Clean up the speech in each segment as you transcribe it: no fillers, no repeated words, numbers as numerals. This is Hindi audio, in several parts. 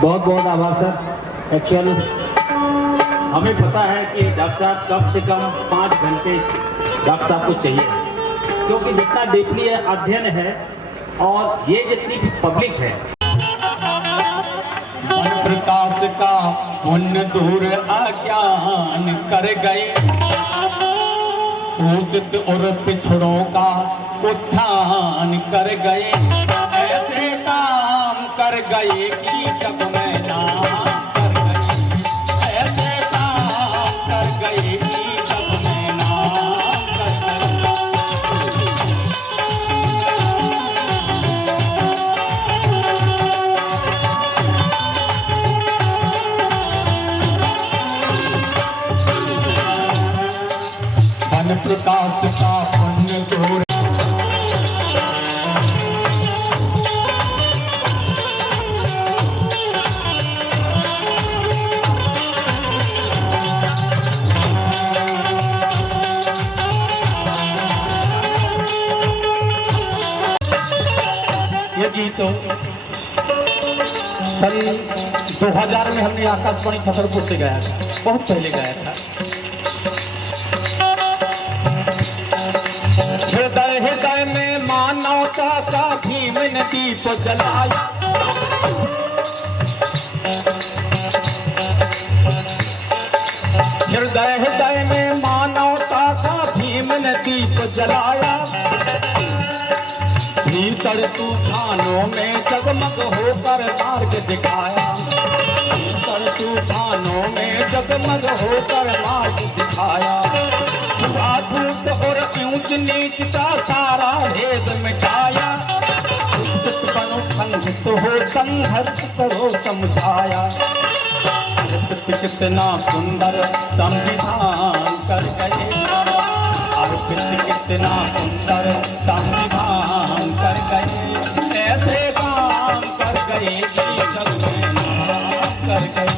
बहुत बहुत आभार सर। एक्चुअल हमें पता है कि डॉक्टर साहब कम से कम 5 घंटे डॉक्टर साहब को चाहिए, क्योंकि जितना डीपली अध्ययन है और ये जितनी भी पब्लिक है। प्रकाश का पुण्य दूर अज्ञान कर गए, कुचित और पिछड़ों का उत्थान कर गए, ऐसे काम कर गए कि जग में नाम कर गए, ऐसे काम कर गए कि जग में नाम कर गए। मन प्रकाश का पुण्य दूर ये गीत सन 2000 में हमने आकाशवाणी छतरपुर से गाया था, बहुत पहले गाया था। हृदय हृदय में मानवता का भीम ने दीप जलाया, हृदय हृदय में मानवता का भीम ने दीप जलाया, भीषण तूफानों में जगमग होकर मार्ग दिखाया, भीषण तूफानों में जगमग होकर मार्ग दिखाया, झूठ और ऊंच नीच का सारा भेद मिटाया, उचित बनो संघित हो संघर्ष करो समझाया, कितना सुंदर संविधान कर गए, अर्पित कितना सुंदर संविधान कर गए, ऐसे काम कर गए कि जग में नाम कर गए।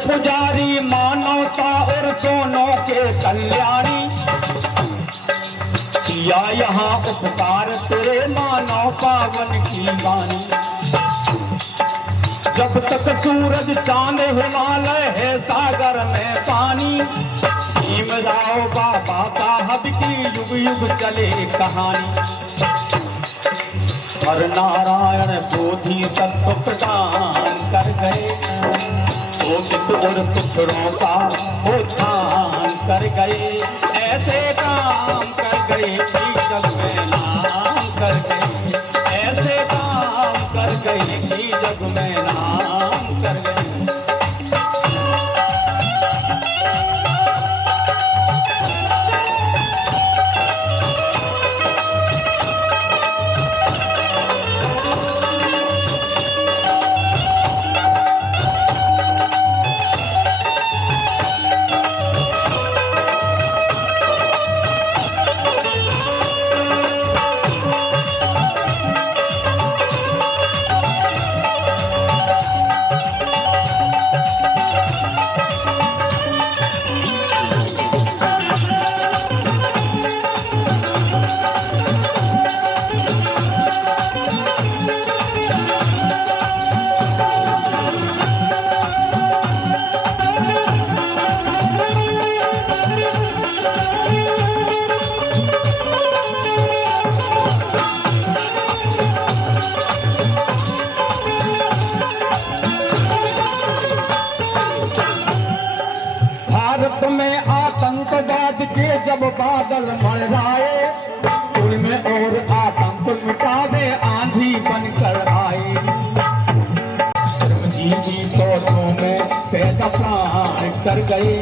पुजारी मानवता और दोनों के कल्याणी, किया यहाँ उपकार तेरे मानव पावन की वाणी, जब तक सूरज चांद हिमालय है सागर में पानी, भीमराव बाबा साहब की युग युग चले कहानी, हर नारायण बोधि सत्व प्रदान कर गए, और पिछड़ों का उत्थान कर गए, ऐसे काम कर गए कि जग में नाम कर गए, ऐसे काम कर गए कि जग में नाम कर गए। में आतंकवाद के जब बादल मंडराए, उनमें और आतंक मिटावे आंधी बनकर आए, श्रमजीवी पौधों में पैदा प्राण कर गए,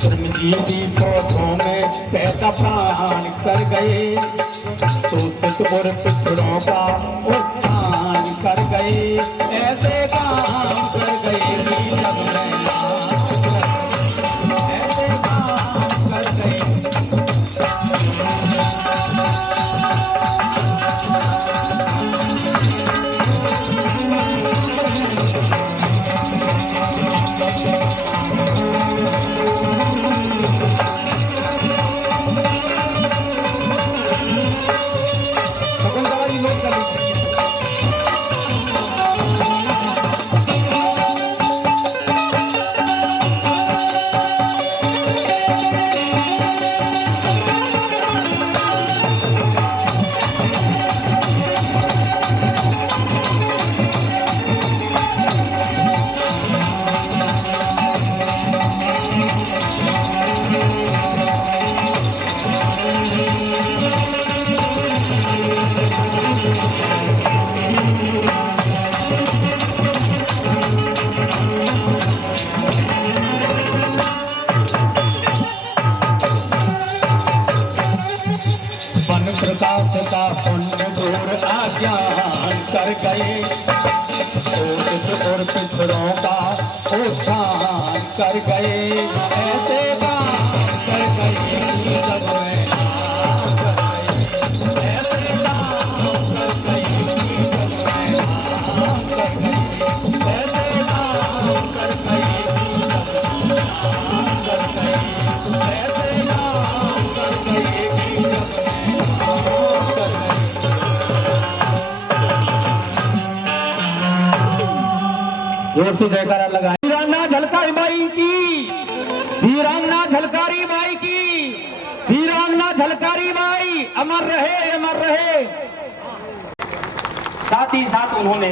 श्रमजीवी पौधों में पैदा प्राण कर गए, शोषित और पिछड़ों का उत्थान कर गए, ऐसे काम कर गए कि जग में नाम कर गए, ऐसे काम कर गए। प्रकाश का पुण्य दूर आज्ञान कर गए, शोषित और पिछड़ों का उत्थान कर गए, ऐसे काम कर गए कि जग में नाम कर गए, ऐसे काम कर गए कि जग में नाम कर गए, ऐसे काम कर गए कि जग में नाम कर गए, ऐसे काम कर गए कि जग में जोर से जयकारा लगाएं। वीरांगना झलकारी बाई की, वीरांगना झलकारी बाई की, वीरांगना झलकारी बाई अमर रहे, अमर रहे। साथ ही साथ उन्होंने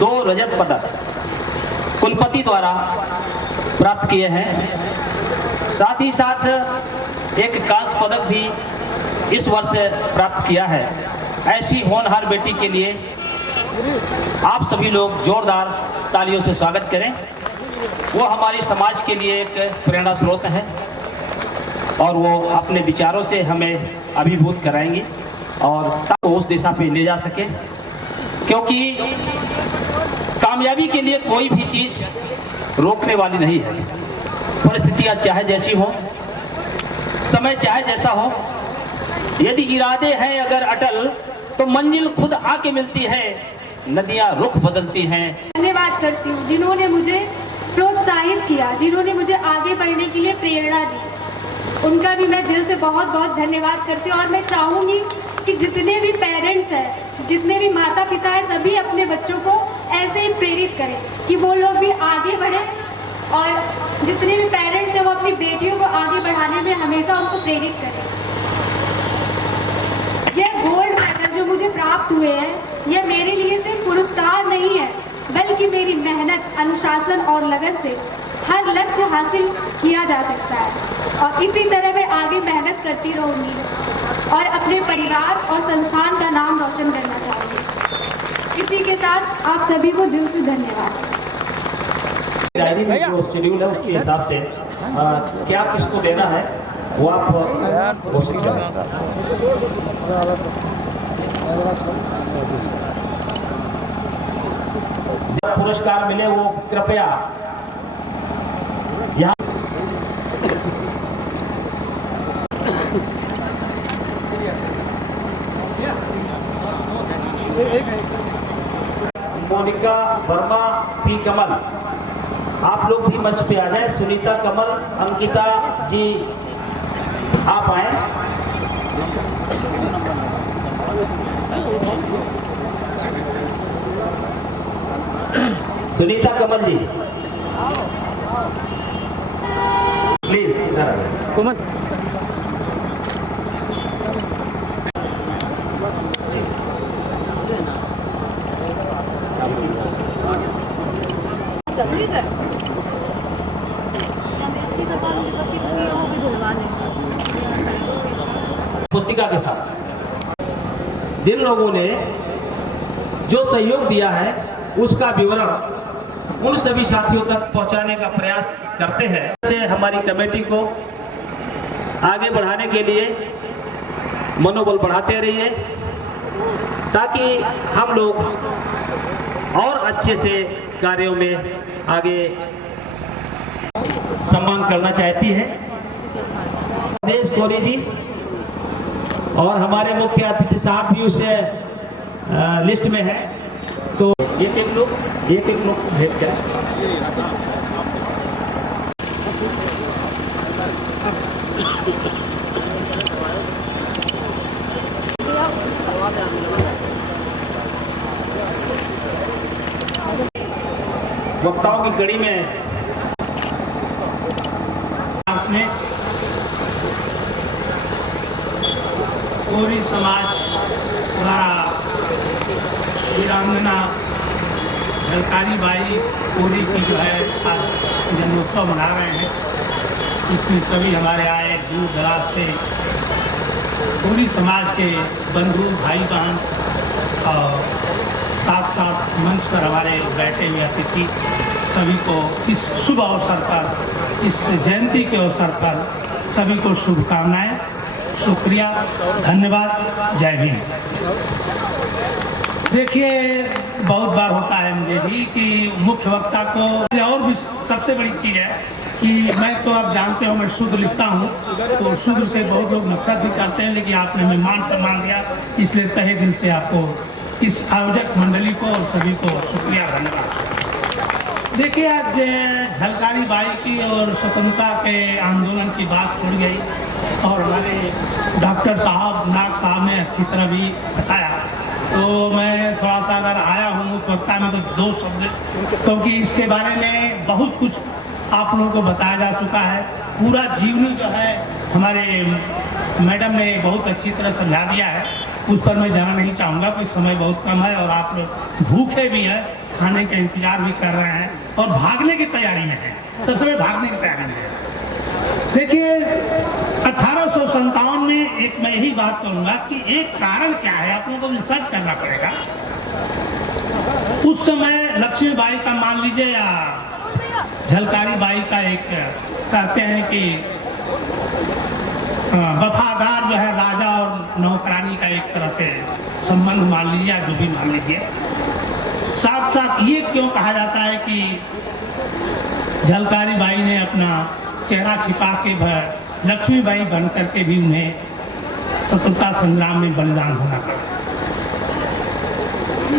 2 रजत पदक कुलपति द्वारा प्राप्त किए हैं। साथ ही साथ एक कांस्य पदक भी इस वर्ष प्राप्त किया है। ऐसी होनहार बेटी के लिए आप सभी लोग जोरदार तालियों से स्वागत करें। वो हमारे समाज के लिए एक प्रेरणा स्रोत है और वो अपने विचारों से हमें अभिभूत कराएंगी और ताकि उस दिशा पे ले जा सके, क्योंकि कामयाबी के लिए कोई भी चीज़ रोकने वाली नहीं है। परिस्थितियाँ चाहे जैसी हो, समय चाहे जैसा हो, यदि इरादे हैं अगर अटल तो मंजिल खुद आके मिलती है, नदियां रुख बदलती हैं। धन्यवाद करती हूँ जिन्होंने मुझे प्रोत्साहित किया, जिन्होंने मुझे आगे बढ़ने के लिए प्रेरणा दी, उनका भी मैं दिल से बहुत बहुत धन्यवाद करती हूँ। और मैं चाहूँगी कि जितने भी पेरेंट्स हैं, जितने भी माता पिता हैं, सभी अपने बच्चों को ऐसे ही प्रेरित करें कि वो लोग भी आगे बढ़ें, और जितने भी पेरेंट्स हैं वो अपनी बेटियों को आगे बढ़ाने में हमेशा उनको प्रेरित करें। यह गोल्ड मेडल जो मुझे प्राप्त हुए हैं, यह मेरे लिए सिर्फ पुरस्कार नहीं है, बल्कि मेरी मेहनत, अनुशासन और लगन से हर लक्ष्य हासिल किया जा सकता है। और इसी तरह मैं आगे मेहनत करती रहूँगी और अपने परिवार और संस्थान का नाम रोशन करना चाहूँगी। इसी के साथ आप सभी को दिल से धन्यवाद। डायरी में जो शेड्यूल है उसके हिसाब से क्या किसको देना है वो आप घोषित करें। पुरस्कार मिले वो कृपया यहाँ मोनिका वर्मा पी कमल, आप लोग भी मंच पे आ जाए। सुनीता कमल, अंकिता जी आप आए। सुनीता कमल जी प्लीज इधर आ जाए। कुमन पुस्तिका के साथ जिन लोगों ने जो सहयोग दिया है उसका विवरण उन सभी साथियों तक पहुंचाने का प्रयास करते हैं। से हमारी कमेटी को आगे बढ़ाने के लिए मनोबल बढ़ाते रहिए, ताकि हम लोग और अच्छे से कार्यों में आगे सम्मान करना चाहती है। देश कोरी जी और हमारे मुख्य अतिथि साहब भी उस लिस्ट में है, तो एक लोग भेज कर वक्ताओं की कड़ी में आपने कोरी समाज द्वारा वीरांगना झलकारी बाई कोरी की जो है आज जन्मोत्सव मना रहे हैं। इसमें सभी हमारे आए दूर दराज से कोरी समाज के बंधु भाई बहन और साथ साथ मंच पर हमारे बैठे हुए अतिथि सभी को इस शुभ अवसर पर, इस जयंती के अवसर पर सभी को शुभकामनाएं। शुक्रिया, धन्यवाद, जय हिंद। देखिए, बहुत बार होता है मुझे भी कि मुख्य वक्ता को, और भी सबसे बड़ी चीज़ है कि मैं तो आप जानते हो मैं शुद्ध लिखता हूँ, तो शुद्ध से बहुत लोग नफरत भी करते हैं, लेकिन आपने हमें मान सम्मान दिया, इसलिए तहे दिल से आपको, इस आयोजक मंडली को और सभी को शुक्रिया, धन्यवाद। देखिए, आज झलकारी बाई की और स्वतंत्रता के आंदोलन की बात छुड़ गई और हमारे डॉक्टर साहब नाग साहब ने अच्छी तरह भी बताया, तो मैं थोड़ा सा अगर आया हूँ वक्ता में तो दो शब्द, क्योंकि इसके बारे में बहुत कुछ आप लोगों को बताया जा चुका है। पूरा जीवनी जो है हमारे मैडम ने बहुत अच्छी तरह समझा दिया है, उस पर मैं जाना नहीं चाहूँगा, कोई समय बहुत कम है और आप लोग भूखे भी हैं, खाने का इंतजार भी कर रहे हैं और भागने की तैयारी में हैं, सबसे पहले भागने की तैयारी में है। देखिए, 1857 में एक मैं यही बात कहूँगा कि एक कारण क्या है, आप लोगों को रिसर्च करना पड़ेगा। उस समय लक्ष्मीबाई का मान लीजिए या झलकारी बाई का एक कहते हैं कि वफादार जो है राजा और नौकरानी का एक तरह से संबंध मान लीजिए, जो भी मान लीजिए। साथ साथ ये क्यों कहा जाता है कि झलकारी बाई ने अपना चेहरा छिपा के लक्ष्मीबाई बन करके भी उन्हें स्वतंत्रता संग्राम में बलिदान होना पड़ा।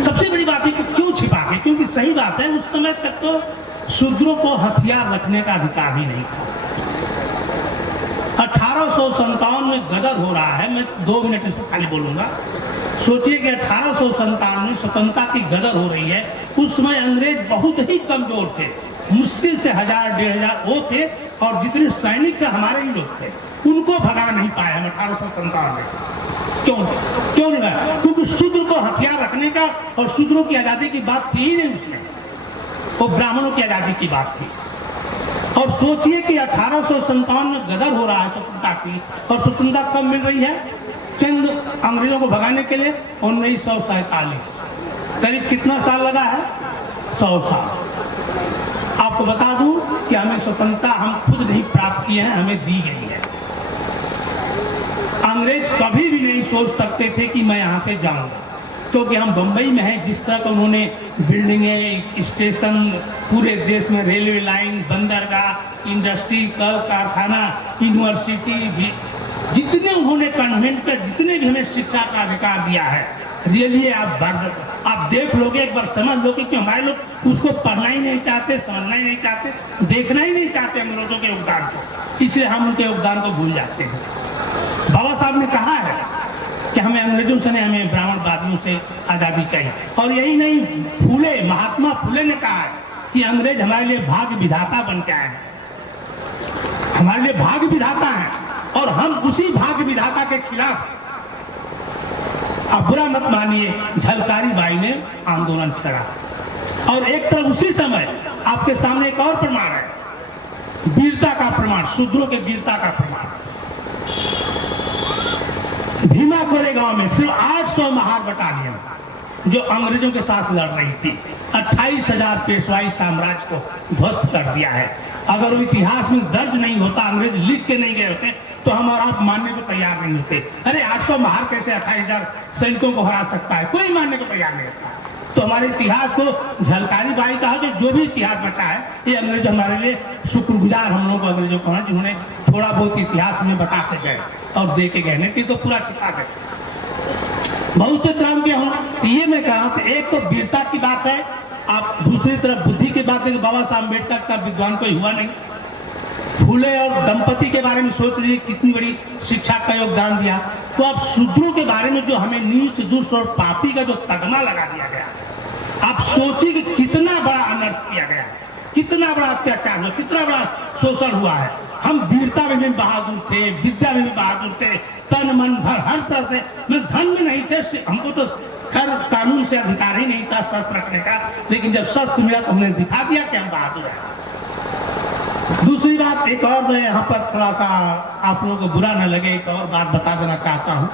सबसे बड़ी बात है कि क्यों छिपा के, क्योंकि सही बात है उस समय तक तो शूद्रों को हथियार रखने का अधिकार ही नहीं था। 1857 में गदर हो रहा है, मैं 2 मिनट इसको खाली बोलूंगा। सोचिए कि 1857 में स्वतंत्रता की गदर हो रही है, उस समय अंग्रेज बहुत ही कमजोर थे, मुश्किल से 1000-1500 वो थे और जितने सैनिक हमारे ही लोग थे, उनको भगा नहीं पाए हम 1857 में। क्यों नहीं भाई? क्योंकि शूद्र को हथियार रखने का और शूद्रों की आजादी की बात थी ही नहीं उसमें, वो ब्राह्मणों की आजादी की बात थी। और सोचिए कि 1857 में गदर हो रहा है स्वतंत्रता की, और स्वतंत्रता कब मिल रही है? चंद अंग्रेजों को भगाने के लिए 1947। करीब कितना साल लगा है? 100 साल। आपको बता दूं कि हमें स्वतंत्रता हम खुद नहीं प्राप्त किए हैं, हमें दी गई है। अंग्रेज कभी भी नहीं सोच सकते थे कि मैं यहाँ से जाऊंगा, क्योंकि हम बंबई में हैं। जिस तरह का उन्होंने बिल्डिंगें, स्टेशन, पूरे देश में रेलवे लाइन, बंदरगाह, इंडस्ट्री, कल कारखाना, यूनिवर्सिटी भी, जितने उन्होंने कन्वेंट कर, जितने भी हमें शिक्षा का अधिकार दिया है, रियली आप देख लोगे, एक बार समझ लोगे कि हमारे लोग उसको पढ़ना ही नहीं चाहते, समझना ही नहीं चाहते, देखना ही नहीं चाहते अंग्रेजों के योगदान को, इसलिए हम उनके योगदान को भूल जाते हैं। बाबा साहब ने कहा है कि हमें अंग्रेजों से नहीं, हमें ब्राह्मणवादियों से आज़ादी चाहिए। और यही नहीं, फूले, महात्मा फूले ने कहा है कि अंग्रेज हमारे लिए भाग्य विधाता बन के आए हैं, हमारे लिए भाग्य विधाता है और हम उसी भाग्य विधाता के खिलाफ, आप बुरा मत मानिए, झलकारी बाई ने आंदोलन छेड़ा। और एक तरफ उसी समय आपके सामने एक और प्रमाण है, वीरता का प्रमाण, शूद्रों के वीरता का प्रमाण। भीमा कोरेगांव में सिर्फ 800 महार बटालियन जो अंग्रेजों के साथ लड़ रही थी, 28,000 पेशवाई साम्राज्य को ध्वस्त कर दिया है। अगर वो इतिहास में दर्ज नहीं होता, अंग्रेज लिख के नहीं गए होते, तो हम और आप मानने को तैयार नहीं होते। अरे 800 महार कैसे 28,000 सैनिकों को हरा सकता है, कोई मानने को तैयार नहीं होता। तो हमारे इतिहास को झलकारी बाई कहा कि जो भी इतिहास बचा है, ये अंग्रेज हमारे लिए शुक्रगुजार हम लोगों को अंग्रेजों को हैं, जिन्होंने थोड़ा बहुत इतिहास में बता के गए और दे के गए, नहीं तो पूरा छिपा गए। बहुत से काम किया हूँ, तो ये मैं कहा था, एक तो वीरता की बात है, आप दूसरी तरफ बुद्धि की बात है कि बाबा साहब अम्बेडकर का विद्वान कोई हुआ नहीं। फूले और दंपति के बारे में सोच लीजिए कितनी बड़ी शिक्षा का योगदान दिया। तो आप शूद्रों के बारे में जो हमें नीच दुष्ट और पापी का जो तगमा लगा दिया गया, आप सोचिए कि कितना बड़ा अनर्थ किया गया, कितना बड़ा अत्याचार हुआ, कितना बड़ा शोषण हुआ है। हम वीरता में भी बहादुर थे, विद्या में भी बहादुर थे, तन मन धन हर तरह से, मैं धन में नहीं थे, हमको तो खैर कानून से अधिकार ही नहीं था शस्त्र रखने का, लेकिन जब शस्त्र मिला तो हमने दिखा दिया कि हम बहादुर हैं। दूसरी बात, एक और मैं यहाँ पर थोड़ा सा आप लोगों को बुरा न लगे, एक और बात बता देना चाहता हूँ,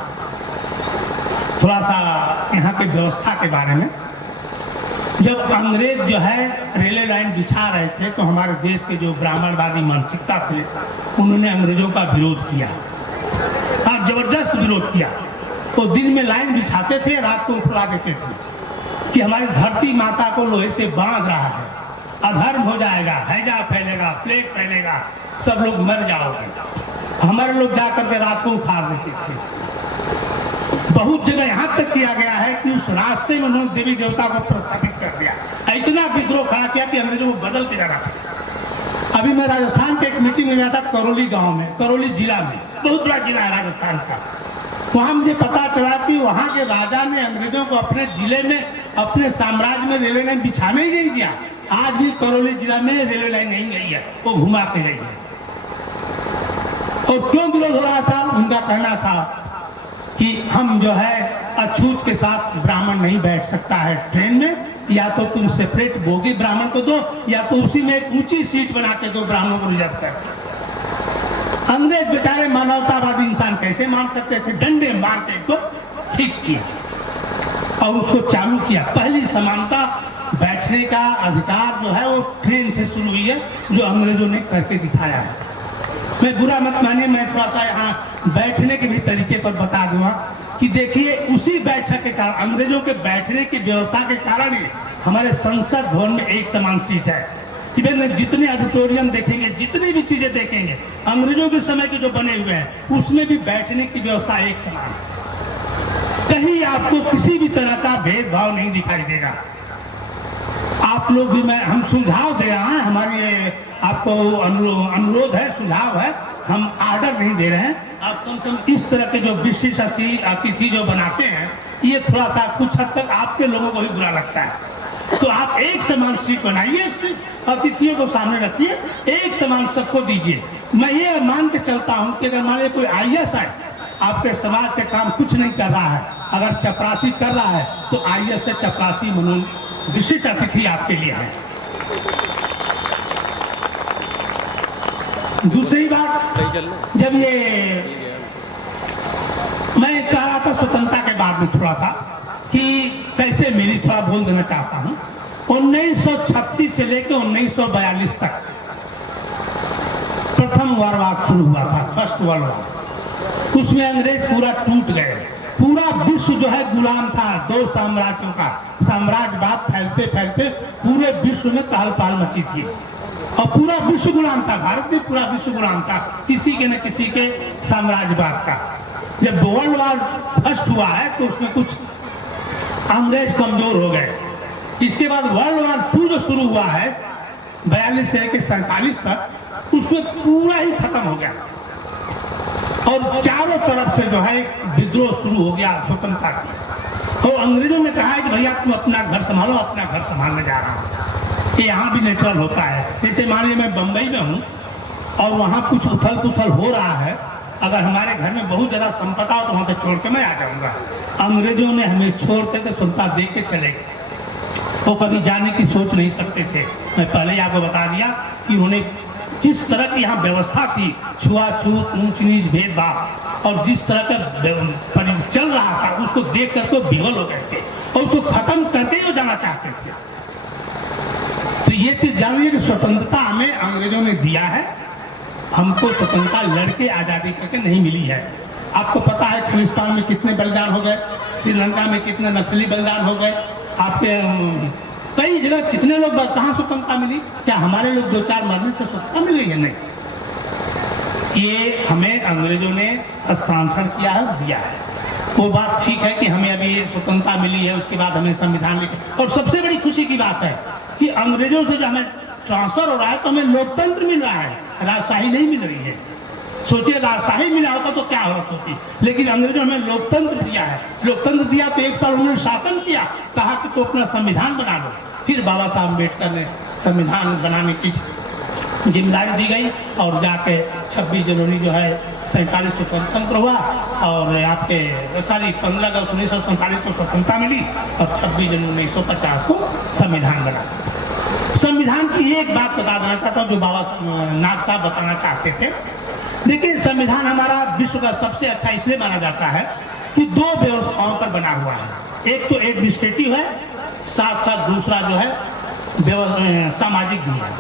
थोड़ा सा यहाँ की व्यवस्था के बारे में। जब अंग्रेज जो है रेलवे लाइन बिछा रहे थे, तो हमारे देश के जो ब्राह्मणवादी मानसिकता थे, उन्होंने अंग्रेजों का विरोध किया, हाँ जबरदस्त विरोध किया। तो दिन में लाइन बिछाते थे, रात को उठला देते थे कि हमारी धरती माता को लोहे से बांध रहा है, अधर्म हो जाएगा, हैजा फैलेगा, प्लेग फैलेगा, सब लोग मर जाओगे। हमारे लोग जाकर के रात को उखाड़ देते थे। बहुत जगह यहाँ तक किया गया है कि उस रास्ते में उन्होंने देवी देवता को प्रस्थापित कर दिया, इतना विद्रोह खड़ा किया कि अंग्रेजों को बदल के जाना पड़ा। अभी मैं राजस्थान के एक मीटिंग में गया था, करौली गांव में, करौली जिला में, बहुत बड़ा जिला है राजस्थान का। वहाँ मुझे पता चला कि वहाँ के राजा ने अंग्रेजों को अपने जिले में, अपने साम्राज्य में रेलवे लाइन बिछाने ही नहीं दिया। आज भी करौली जिला में रेलवे लाइन नहीं गई है, वो घुमा के गई है। और क्यों विरोध हो रहा था? उनका कहना था कि हम जो है अछूत के साथ ब्राह्मण नहीं बैठ सकता है ट्रेन में, या तो तुम सेपरेट बोगी ब्राह्मण को दो, या तो उसी में एक ऊंची सीट बना के दो, ब्राह्मणों को रिजर्व कर। अंग्रेज बेचारे मानवतावादी इंसान कैसे मान सकते थे? डंडे मार के इसको ठीक किया और उसको चालू किया। पहली समानता बैठने का अधिकार जो है वो ट्रेन से शुरू हुई है, जो अंग्रेजों ने करके दिखाया है। मैं बुरा मत मानिए, मैं थोड़ा सा यहाँ बैठने के भी तरीके पर बता दूंगा कि देखिए, उसी बैठक के कारण, अंग्रेजों के बैठने की व्यवस्था के कारण ही हमारे संसद भवन में एक समान सीट है। इवन जितने ऑडिटोरियम देखेंगे, जितनी भी चीजें देखेंगे अंग्रेजों के समय के जो बने हुए हैं, उसमें भी बैठने की व्यवस्था एक समान है। कहीं आपको किसी भी तरह का भेदभाव नहीं दिखाई देगा। आप लोग भी, मैं हम सुझाव दे रहे हैं, हमारी आपको अनुरोध है, सुझाव है, हम आर्डर नहीं दे रहे हैं। आप कम से कम इस तरह के जो विशिष्ट अतिथि जो बनाते हैं, ये थोड़ा सा कुछ हद तक आपके लोगों को भी बुरा लगता है। तो आप एक समान सीट बनाइए, अतिथियों को सामने रखिए, एक समान सबको दीजिए। मैं ये मान के चलता हूँ कि अगर मान लीजिए कोई IAS है, आपके समाज के काम कुछ नहीं कर रहा है, अगर चपरासी कर रहा है, तो IAS से चपरासी मनोन विशिष्ट अतिथि आपके लिए है। दूसरी बात, जब ये मैं कह रहा था स्वतंत्रता के बाद में थोड़ा सा कि कैसे मिली, थोड़ा बोल देना चाहता हूँ। 1936 से लेकर 1942 तक प्रथम वर्षवाद शुरू हुआ था, फर्स्ट वर्ल्ड वॉर। उसमें अंग्रेज पूरा टूट गए, पूरा विश्व जो है गुलाम था दो साम्राज्यों का। साम्राज्यवाद फैलते फैलते पूरे विश्व में तहलपहल मची थी और पूरा विश्व गुलाम था। भारत भी पूरा विश्व गुलाम था किसी के न किसी के साम्राज्यवाद का। जब वर्ल्ड वॉर फर्स्ट हुआ है तो उसमें कुछ अंग्रेज कमजोर हो गए। इसके बाद वर्ल्ड वॉर 2 जो शुरू हुआ है 42 से लेकर 47 तक, उसमें पूरा ही खत्म हो गया और चारों तरफ से जो है विद्रोह शुरू हो गया स्वतंत्रता की। तो अंग्रेजों ने कहा है कि भैया तुम अपना घर संभालो, अपना घर संभालने जा रहा हूँ। ये यहाँ भी नेचुरल होता है। जैसे मान लीजिए मैं बम्बई में हूँ और वहाँ कुछ उथल पुथल हो रहा है, अगर हमारे घर में बहुत ज़्यादा संपदा हो तो वहाँ से छोड़ के मैं आ जाऊँगा। अंग्रेजों ने हमें छोड़ के स्वतंत्रता दे के चले गए, वो कभी जाने की सोच नहीं सकते थे। मैं पहले ही आपको बता दिया कि उन्हें जिस तरह की यहाँ व्यवस्था थी, छुआछूत, ऊंच नीच, भेदभाव, और जिस तरह का चल रहा था उसको देख कर तो विवल हो गए थे और उसको खत्म करके ही वो जाना चाहते थे। तो ये चीज जानिए कि स्वतंत्रता हमें अंग्रेजों ने दिया है, हमको स्वतंत्रता लड़के आजादी करके नहीं मिली है। आपको पता है खालिस्तान में कितने बलिदान हो गए, श्रीलंका में कितने नक्सली बलिदान हो गए, आपके कई जगह कितने लोग, कहाँ स्वतंत्रता मिली? क्या हमारे लोग 2-4 मरने से स्वतंत्रता मिली है? नहीं। ये हमें अंग्रेजों ने हस्तांतरण किया है, दिया है। वो बात ठीक है कि हमें अभी स्वतंत्रता मिली है, उसके बाद हमें संविधान लिखे, और सबसे बड़ी खुशी की बात है कि अंग्रेजों से जो हमें ट्रांसफर हो रहा है तो हमें लोकतंत्र मिल रहा है, राजशाही नहीं मिल रही है। सोचिए राजशाही मिला होता तो क्या होता होती, लेकिन अंग्रेजों ने लोकतंत्र दिया है। लोकतंत्र दिया तो 1 साल उन्होंने शासन किया, कहा कि तो अपना संविधान बना लो। फिर बाबा साहब अम्बेडकर ने संविधान बनाने की जिम्मेदारी दी गई और जाके 26 जनवरी जो है 47 को स्वतंत्र हुआ, और आपके 15 अगस्त 1947 को स्वतंत्रता मिली और 26 जनवरी 1950 को संविधान बना। संविधान की एक बात बता देना चाहता हूँ जो बाबा नाथ साहब बताना चाहते थे। देखिए, संविधान हमारा विश्व का सबसे अच्छा इसलिए माना जाता है कि 2 व्यवस्थाओं पर बना हुआ है। एक तो एडमिनिस्ट्रेटिव है, साथ साथ दूसरा जो है सामाजिक भी है।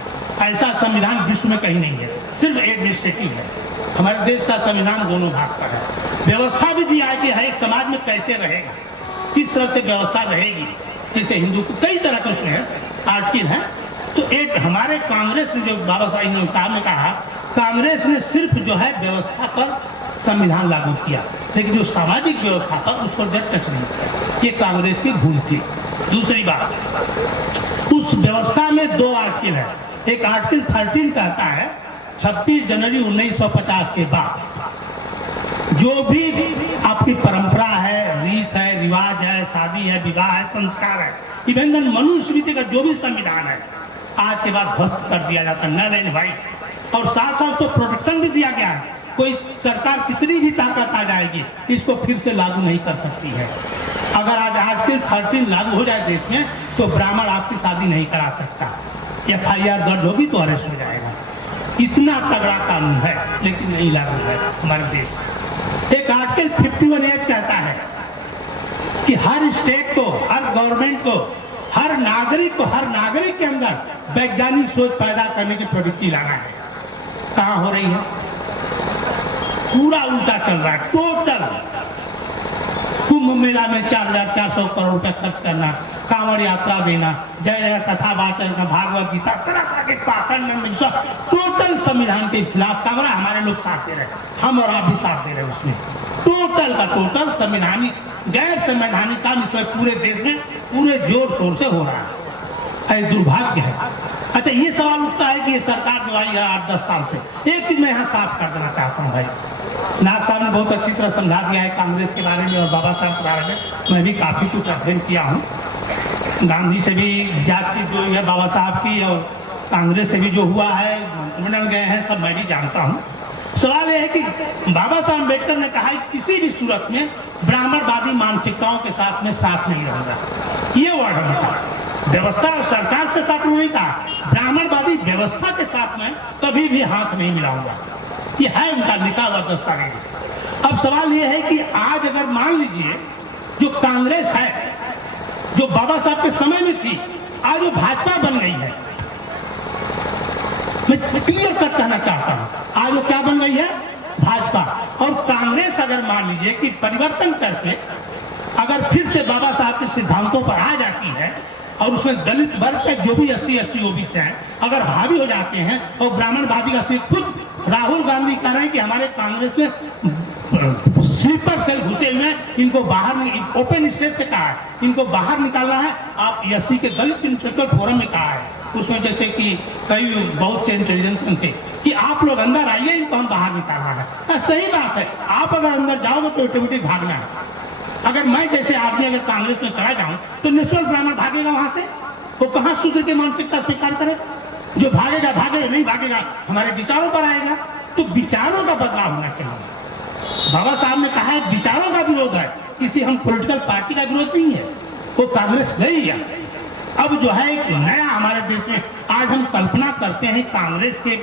ऐसा संविधान विश्व में कहीं नहीं है, सिर्फ एडमिनिस्ट्रेटिव है। हमारे देश का संविधान दोनों भाग का है। व्यवस्था भी दिया है कि हर एक समाज में कैसे रहेगा, किस तरह से व्यवस्था रहेगी, जैसे हिंदू को कई तरह के उसमें आर्टिकल है। तो एक हमारे कांग्रेस ने जो बाबा साहब ने कहा, कांग्रेस ने सिर्फ जो है व्यवस्था पर संविधान लागू किया, लेकिन जो सामाजिक व्यवस्था पर उस पर जब टच नहीं किया। ये कांग्रेस की भूल थी। दूसरी बात, उस व्यवस्था में 2 आर्टिकल है। एक आर्टिकल 13 कहता है 26 जनवरी 1950 के बाद जो भी आपकी परंपरा है, रीत है, रिवाज है, शादी है, विवाह है, संस्कार है, इवन मनुस्मृति का जो भी संविधान है, आज के बाद ध्वस्त कर दिया जाता है, नल एंड वाइट। और साथ साथ उसको प्रोटेक्शन भी दिया गया है, कोई सरकार कितनी भी ताकत आ जाएगी इसको फिर से लागू नहीं कर सकती है। अगर आज आर्टिकल 13 लागू हो जाए देश में तो ब्राह्मण आपकी शादी नहीं करा सकता, FIR दर्ज होगी तो अरेस्ट हो जाएगा। इतना तगड़ा कानून है, लेकिन नहीं लागू है हमारे देश। एक आर्टिकल 51H कहता है कि हर स्टेट को, हर गवर्नमेंट को, हर नागरिक के अंदर वैज्ञानिक सोच पैदा करने की प्रवृत्ति लाना है। कहाँ हो रही है? पूरा उल्टा चल रहा है। टोटल कुंभ मेला में 4,400 करोड़ रुपए खर्च करना, कांवड़ यात्रा देना, जय कथा वाचन का, भागवत गीता, तरह तरह के पाखंड, टोटल संविधान के खिलाफ कांवड़ा हमारे लोग साथ दे रहे, हम और आप भी साथ दे रहे हैं उसमें। टोटल का टोटल संवैधानिक, गैर संवैधानिक काम इस पूरे देश में पूरे जोर शोर से हो रहा है। दुर्भाग्य है। अच्छा, ये सवाल उठता है कि ये सरकार जो आई है 8-10 साल से, एक चीज मैं यहाँ साफ कर देना चाहता हूँ भाई, नाथ साहब ने बहुत अच्छी तरह समझा दिया है कांग्रेस के बारे में और बाबा साहब के बारे में। मैं भी काफी कुछ अध्ययन किया हूँ, गांधी से भी जाति जो है बाबा साहब की, और कांग्रेस से भी जो हुआ है, मंत्रिमंडल गए हैं, सब मैं भी जानता हूँ। सवाल यह है कि बाबा साहब अम्बेडकर ने कहा कि किसी भी सूरत में ब्राह्मणवादी मानसिकताओं के साथ में साथ नहीं रहूंगा। ये वर्ड हमने कहा, व्यवस्था और सरकार से साथ नहीं कहा, ब्राह्मणवादी व्यवस्था के साथ में कभी भी हाथ नहीं मिलाऊंगा। ये है उनका लिखा हुआ दस्तावेज। अब सवाल ये है कि आज अगर मान लीजिए जो कांग्रेस है, जो बाबा साहब के समय में थी, आज वो भाजपा बन गई है। मैं क्लियर कट कहना चाहता हूं, आज वो क्या बन गई है? भाजपा। और कांग्रेस अगर मान लीजिए कि परिवर्तन करके अगर फिर से बाबा साहब के सिद्धांतों पर आ जाती है और उसमें दलित वर्ग के जो भी SC ST OBC हैं अगर हावी हो जाते हैं, और ब्राह्मणवादी का सिर्फ खुद राहुल गांधी कह रहे हैं कि हमारे कांग्रेस में स्लीपर सेल घुसे हुए, इनको बाहर, ओपन स्टेज से कहा है इनको बाहर निकालना है। आप SC के दलित इंटेलेक्चुअल फोरम में कहा है, उसमें जैसे कि कई बहुत से इंटेलिजेंस थे कि आप लोग अंदर आइए, इनको हम बाहर निकालना है। सही बात है, आप अगर अंदर जाओगे तो ऑटोमेटिक भागना है। अगर मैं जैसे आदमी अगर कांग्रेस में चला जाऊं तो नेचुरल ब्राह्मण भागेगा वहां से, वो कहां शूद्र की मानसिकता स्वीकार करेगा? जो भागेगा भागेगा, नहीं भागेगा हमारे विचारों पर आएगा। तो विचारों का बदलाव होना चाहिए। बाबा साहब ने कहा है विचारों का विरोध है, किसी हम पॉलिटिकल पार्टी का विरोध नहीं है। वो कांग्रेस गई है, अब जो है एक नया हमारे देश में, आज हम कल्पना करते हैं कांग्रेस के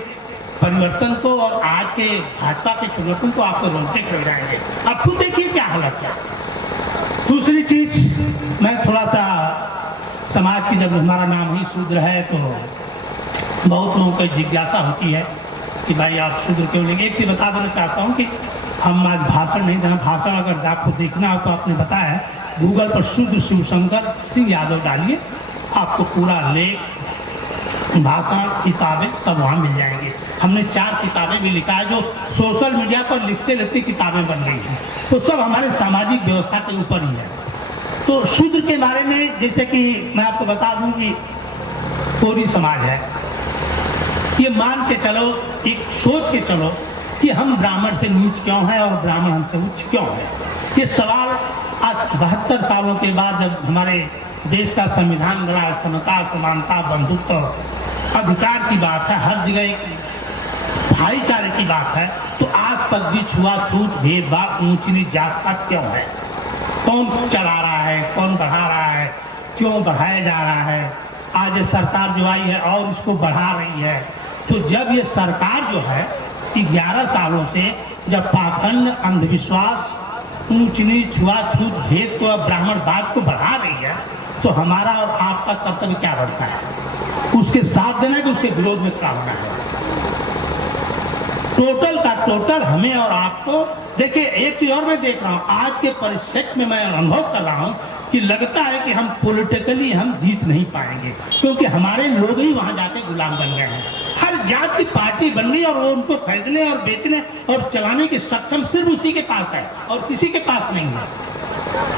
परिवर्तन को और आज के भाजपा के परिवर्तन को, आपको रोकते हो जाएंगे। अब खुद देखिए क्या हालत है। दूसरी चीज मैं थोड़ा सा समाज की जब हमारा नाम ही शूद्र है तो बहुत लोगों को जिज्ञासा होती है कि भाई आप शूद्र क्यों लेंगे। एक चीज़ बता देना चाहता हूँ कि हम आज भाषण नहीं देना, भाषण अगर आपको देखना हो तो आपने बताया है गूगल पर शूद्र शिवशंकर सिंह यादव डालिए, आपको पूरा लेख, भाषण, किताबें सब वहाँ मिल जाएंगे। हमने 4 किताबें भी लिखा है जो सोशल मीडिया पर लिखते लिखते किताबें बन गई हैं, तो सब हमारे सामाजिक व्यवस्था के ऊपर ही है। तो शूद्र के बारे में जैसे कि मैं आपको बता दूं कि कोरी समाज है, ये मान के चलो, एक सोच के चलो कि हम ब्राह्मण से नीच क्यों हैं और ब्राह्मण हमसे उच्च क्यों है। ये सवाल आज 72 सालों के बाद जब हमारे देश का संविधान बना, समता, समानता, बंधुत्व, अधिकार की बात है, हर जगह एक भाईचारे की बात है, तो आज तक भी छुआछूत, भेदभाव, ऊंच नीच, जात पात क्यों है? कौन चला रहा है, कौन बढ़ा रहा है, क्यों बढ़ाया जा रहा है? आज ये सरकार जो आई है और इसको बढ़ा रही है, तो जब ये सरकार जो है 11 सालों से जब पाखंड, अंधविश्वास, ऊंच नीच, छुआछूत, भेद को, ब्राह्मणवाद को बढ़ा रही है, तो हमारा और आपका कर्तव्य क्या बनता है? उसके साथ देना कि उसके विरोध में क्या होना है? टोटल का टोटल हमें और आपको, देखिए एक चीज और मैं देख रहा हूँ आज के परिप्रेक्ष्य में, मैं अनुभव कर रहा हूँ कि लगता है कि हम पॉलिटिकली हम जीत नहीं पाएंगे, क्योंकि हमारे लोग ही वहां जाके गुलाम बन गए हैं। हर जात की पार्टी बन गई और वो उनको खरीदने और बेचने और चलाने की सक्षम सिर्फ उसी के पास है और किसी के पास नहीं है।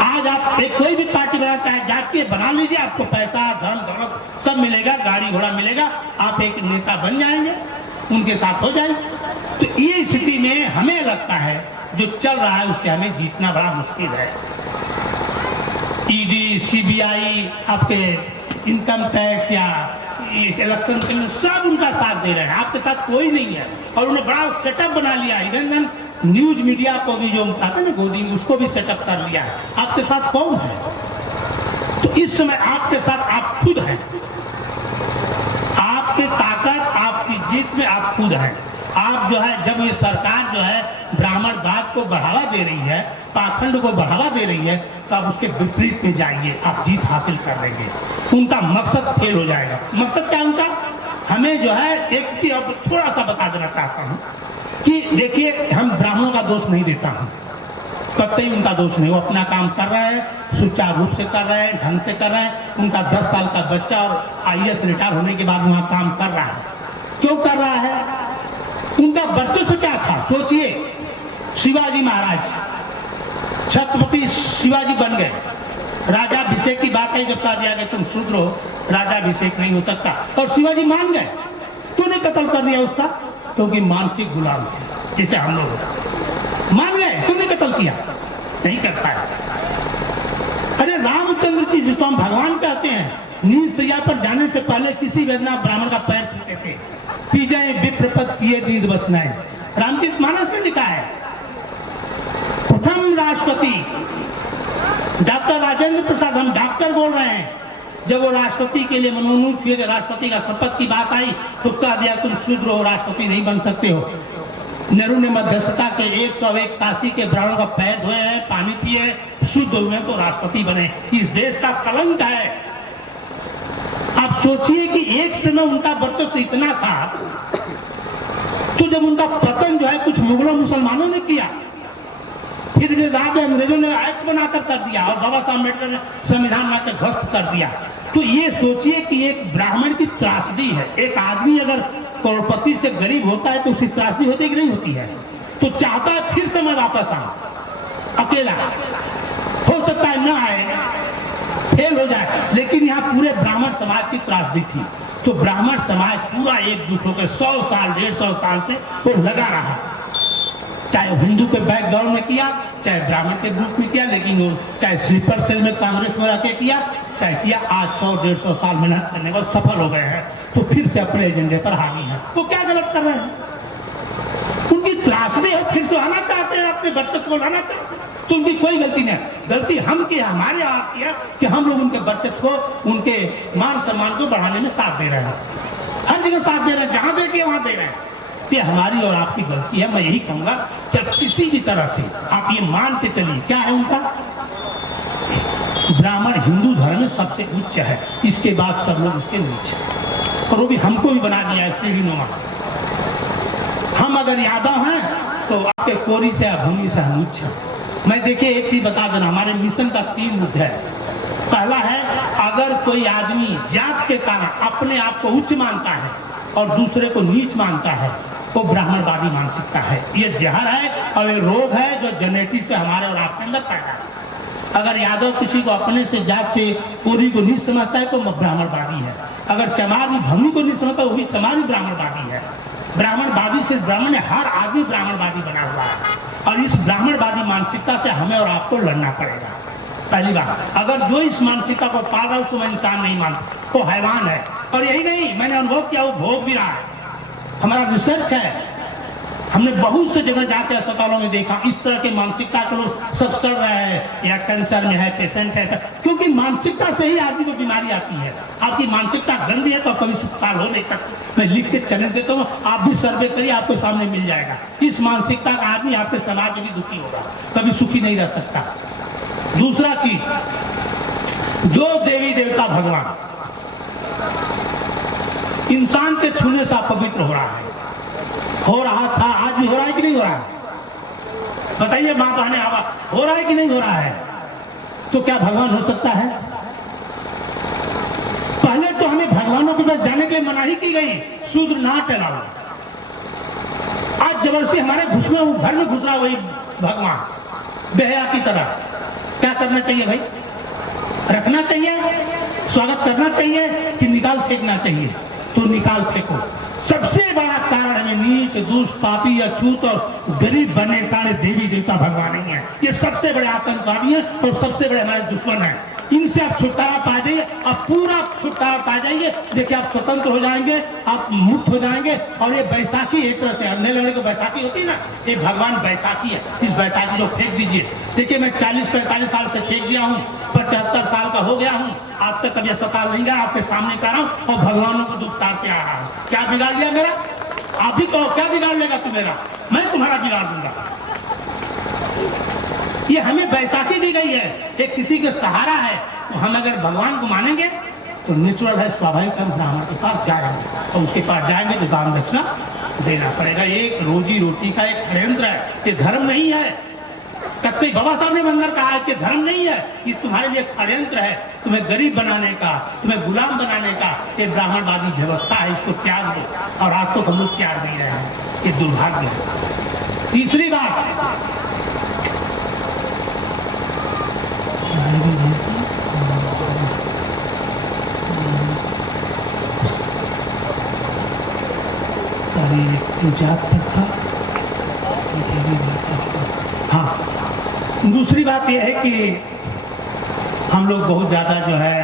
आज आप एक कोई भी पार्टी बना, चाहे जात के बना लीजिए, आपको पैसा, धन दौलत सब मिलेगा, गाड़ी घोड़ा मिलेगा, आप एक नेता बन जाएंगे, उनके साथ हो जाएंगे। तो ये स्थिति में हमें लगता है जो चल रहा है उससे हमें जीतना बड़ा मुश्किल है। ईडी, सीबीआई, आपके इनकम टैक्स या इलेक्शन में सब उनका साथ दे रहे हैं, आपके साथ कोई नहीं है। और उन्होंने बड़ा सेटअप बना लिया, इवन न्यूज मीडिया को भी जो कहते हैं ना गोदी, उसको भी सेटअप कर लिया है। आपके साथ कौन है? तो इस समय आपके साथ आप खुद हैं। आपकी ताकत, आपकी जीत में आप खुद हैं। आप जो है, जब ये सरकार जो है ब्राह्मणवाद को बढ़ावा दे रही है, पाखंड को बढ़ावा दे रही है, तो आप उसके विपरीत में जाइए, आप जीत हासिल कर लेंगे। उनका मकसद फेल हो जाएगा। मकसद क्या उनका? हमें जो है एक चीज अब थोड़ा सा बता देना चाहता हूँ कि देखिए, हम ब्राह्मणों का दोष नहीं देता हूँ, कतई उनका दोष नहीं। वो अपना काम कर रहे हैं, सुचारू रूप से कर रहे हैं, ढंग से कर रहे हैं। उनका 10 साल का बच्चा और IAS रिटायर होने के बाद वहाँ काम कर रहा है। क्यों कर रहा है? उनका वर्चस्व क्या था? सोचिए, शिवाजी महाराज, छत्रपति शिवाजी बन गए, राजाभिषेक की बात है, जब कहा दिया गया तुम शूद्र हो, राजाभिषेक नहीं हो सकता, और शिवाजी मान गए। तूने कत्ल कर दिया उसका, क्योंकि मानसिक गुलाम थे, जैसे हम लोग मान गए, तूने कत्ल किया, नहीं कर पाया। अरे रामचंद्र जी, जिसको हम भगवान कहते हैं, नींद सैया पर जाने से पहले किसी वेदना ब्राह्मण का पैर छूते थे। पीजय विप्रपद किए नींद बसनाए, रामचरित मानस में लिखा है। प्रथम राष्ट्रपति डॉक्टर राजेंद्र प्रसाद, हम डॉक्टर बोल रहे हैं, जब वो राष्ट्रपति के लिए मनोनीत हुए, राष्ट्रपति का शपथ की बात आई तो कह दिया तुम शूद्र हो, राष्ट्रपति नहीं बन सकते हो। नेहरू ने मध्यस्थता के 101 काशी के ब्राह्मणों का पैर धोए हैं, पानी पिए, शुद्ध हुए तो राष्ट्रपति बने। इस देश का कलंक है। आप सोचिए कि एक समय उनका वर्चस्व इतना था, तो जब उनका पतन जो है कुछ मुगलों मुसलमानों ने किया, फिर अंग्रेजों ने एक्ट बनाकर कर दिया और बाबा साहब अम्बेडकर ने संविधान बनाकर ध्वस्त कर दिया। तो ये सोचिए कि एक ब्राह्मण की त्रासदी है। एक आदमी अगर करोड़पति से गरीब होता है तो उसकी त्रासदी होती कि नहीं होती है? तो चाहता है फिर से मैं वापस आऊं, अकेला, हो सकता है न आए, फेल हो जाए, लेकिन यहाँ पूरे ब्राह्मण समाज की त्रासदी थी। तो ब्राह्मण समाज पूरा एकजुट होकर 100 साल 150 साल से वो लगा रहा, चाहे हिंदू के बैकग्राउंड में किया, चाहे ब्राह्मण के ग्रुप में किया, लेकिन वो चाहे स्लीपर सेल में कांग्रेस में रहकर किया, चाहे किया, आज 100-150 साल मेहनत करने के बाद सफल हो गए हैं, तो फिर से अपने एजेंडे पर हावी हैं। वो क्या गलत कर रहे हैं? उनकी त्रासदी है, फिर से आना चाहते हैं, अपने वर्चस्व को लाना चाहते हैं, तो उनकी कोई गलती नहीं है। गलती हम की है, हमारे आप की है कि हम लोग उनके वर्चस्व को, उनके मान सम्मान को बढ़ाने में साथ दे रहे हैं, हर जगह साथ दे रहे हैं, जहां देखे वहां दे रहे हैं। ये हमारी और आपकी गलती है। मैं यही कहूंगा कि किसी भी तरह से आप ये मान के चलिए, क्या है उनका ब्राह्मण हिंदू धर्म में सबसे उच्च है, इसके बाद सब लोग उसके नीचे, और वो भी हमको भी बना दिया है सीढ़ीनुमा। हम अगर यादव हैं तो आपके कोरी से या भूमि से हम उच्च हैं। मैं देखिए एक चीज बता देना, हमारे मिशन का 3 मुद्दे है। पहला है, अगर कोई आदमी जात के कारण अपने आप को उच्च मानता है और दूसरे को नीच मानता है, वो ब्राह्मणवादी मानसिकता है। ये जहर है और ये रोग है जो जेनेटिक से हमारे और आपके अंदर पैदा है। अगर यादव किसी को अपने से जात से कोरी को नीच समझता है तो ब्राह्मणवादी है। अगर चमारी भूमि को नहीं समझता वो भी चमारी ब्राह्मणवादी है। ब्राह्मणवादी सिर्फ ब्राह्मण है, हर आदमी ब्राह्मणवादी बना हुआ है, और इस ब्राह्मणवादी मानसिकता से हमें और आपको लड़ना पड़ेगा। पहली बात, अगर जो इस मानसिकता को पाल रहा है उसको मैं इंसान नहीं मानता, वो हैवान है। और यही नहीं, मैंने अनुभव किया, वो भोग भी रहा है। हमारा रिसर्च है, हमने बहुत से जगह जाके अस्पतालों में देखा इस तरह के मानसिकता के लोग सब सड़ रहे हैं या कैंसर में है, पेशेंट है, क्योंकि मानसिकता से ही आदमी को बीमारी आती है। आपकी मानसिकता गंदी है तो कभी सुखाल हो नहीं सकती। मैं लिख के चले देता हूँ, आप भी सर्वे करिए, आपके सामने मिल जाएगा। इस मानसिकता का आदमी आपके समाज में भी दुखी होगा, कभी सुखी नहीं रह सकता। दूसरा चीज, जो देवी देवता भगवान इंसान के छूने से अपवित्र हो रहा है, हो रहा था, आज भी हो रहा है कि नहीं हो रहा है? बताइए मां बहने, आवा हो रहा है कि नहीं हो रहा है? तो क्या भगवान हो सकता है? पहले तो हमें भगवानों के पास जाने के लिए मनाही की गई, शूद्र ना टहलाओ। आज जबरदस्ती हमारे घर में घुस रहा वही भगवान बेहया की तरह। क्या करना चाहिए भाई? रखना चाहिए, स्वागत करना चाहिए कि निकाल फेंकना चाहिए? तो निकाल फेंको। सबसे बड़ा कारण हमें नीच, दुष्ट, पापी, अछूत और गरीब बनने के कारण देवी देवता भगवान नहीं है। ये सबसे बड़े आतंकवादी हैं और सबसे बड़े हमारे दुश्मन हैं। इनसे आप छुटकारा पा जाइए, आप पूरा छुटकारा पा जाइए। देखिए आप स्वतंत्र हो जाएंगे, आप मुक्त हो जाएंगे। और ये बैसाखी एक तरह से अंधे लड़ने को बैसाखी होती है ना, ये भगवान बैसाखी है। इस बैसाखी को फेंक दीजिए। देखिए मैं 40-45 साल से फेंक दिया हूँ, 75 साल का हो गया हूँ, आज तक कभी अस्पताल नहीं गया, आपके सामने कर रहा हूँ और भगवानों को दुख तारते आ रहा हूँ। क्या बिगाड़ लिया मेरा? आप भी कहो क्या बिगाड़ लेगा तू मेरा? मैं तुम्हारा बिगाड़ दूंगा। ये हमें बैसाखी दी गई है, एक किसी के सहारा है। तो हम अगर भगवान को मानेंगे तो नेचुरल है, स्वाभाविक हम ब्राह्मण के पास जाएंगे और उसके पास जाएंगे तो दान दक्षिणा देना पड़ेगा। एक रोजी रोटी का एक षड्यंत्र है, ये धर्म नहीं है। कत्ते बाबा साहब ने मंदिर कहा है कि धर्म नहीं है, ये तुम्हारे लिए षड्यंत्र है, तुम्हें गरीब बनाने का, तुम्हें गुलाम बनाने का। ये ब्राह्मणवादी व्यवस्था है, इसको त्याग दो। और आज तो हम लोग त्याग नहीं रहे हैं, ये दुर्भाग्य है। तीसरी बात, जात पर था। हाँ, दूसरी बात यह है कि हम लोग बहुत ज़्यादा जो है,